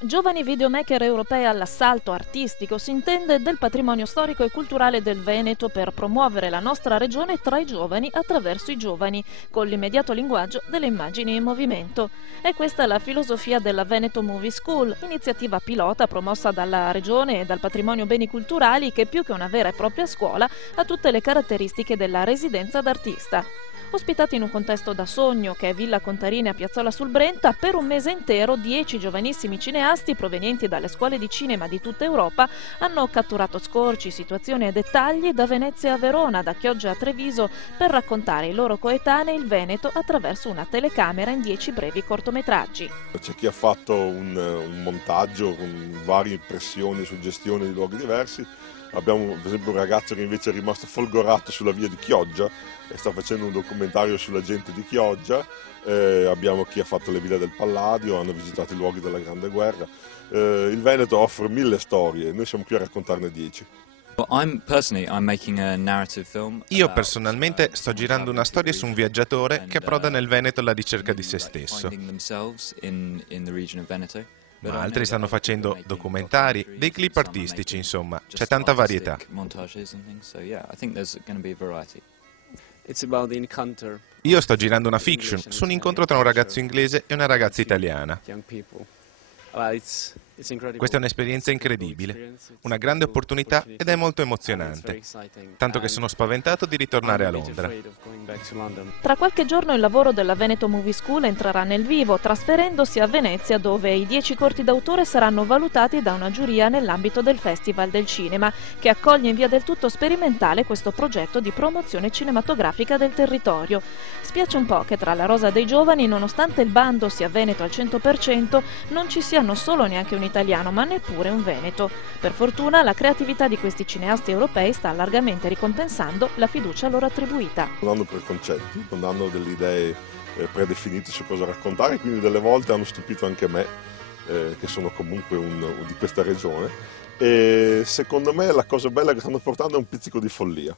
Giovani videomaker europei all'assalto artistico si intende del patrimonio storico e culturale del Veneto per promuovere la nostra regione tra i giovani attraverso i giovani, con l'immediato linguaggio delle immagini in movimento. E questa è la filosofia della Veneto Movie School, iniziativa pilota promossa dalla regione e dal patrimonio beni culturali che più che una vera e propria scuola ha tutte le caratteristiche della residenza d'artista. Ospitati in un contesto da sogno che è Villa Contarini a Piazzola sul Brenta, per un mese intero 10 giovanissimi cineasti provenienti dalle scuole di cinema di tutta Europa hanno catturato scorci, situazioni e dettagli da Venezia a Verona, da Chioggia a Treviso, per raccontare ai loro coetanei il Veneto attraverso una telecamera in 10 brevi cortometraggi. C'è chi ha fatto un montaggio con varie impressioni e suggestioni di luoghi diversi. Abbiamo per esempio un ragazzo che invece è rimasto folgorato sulla via di Chioggia e sta facendo un documentario sulla gente di Chioggia. Abbiamo chi ha fatto le ville del Palladio, hanno visitato i luoghi della Grande Guerra. Il Veneto offre 1000 storie, noi siamo qui a raccontarne 10. Io personalmente sto girando una storia su un viaggiatore che approda nel Veneto alla ricerca di se stesso. Ma altri stanno facendo documentari, dei clip artistici, insomma, c'è tanta varietà. Io sto girando una fiction su un incontro tra un ragazzo inglese e una ragazza italiana. Questa è un'esperienza incredibile, una grande opportunità ed è molto emozionante, tanto che sono spaventato di ritornare a Londra. Tra qualche giorno il lavoro della Veneto Movie School entrerà nel vivo, trasferendosi a Venezia, dove i 10 corti d'autore saranno valutati da una giuria nell'ambito del Festival del Cinema, che accoglie in via del tutto sperimentale questo progetto di promozione cinematografica del territorio. Spiace un po' che tra la rosa dei giovani, nonostante il bando sia veneto al 100%, non ci siano solo neanche un italiano, ma neppure un veneto. Per fortuna la creatività di questi cineasti europei sta largamente ricompensando la fiducia loro attribuita. Non hanno preconcetti, non hanno delle idee predefinite su cosa raccontare, quindi delle volte hanno stupito anche me, che sono comunque di questa regione. E secondo me la cosa bella che stanno portando è un pizzico di follia.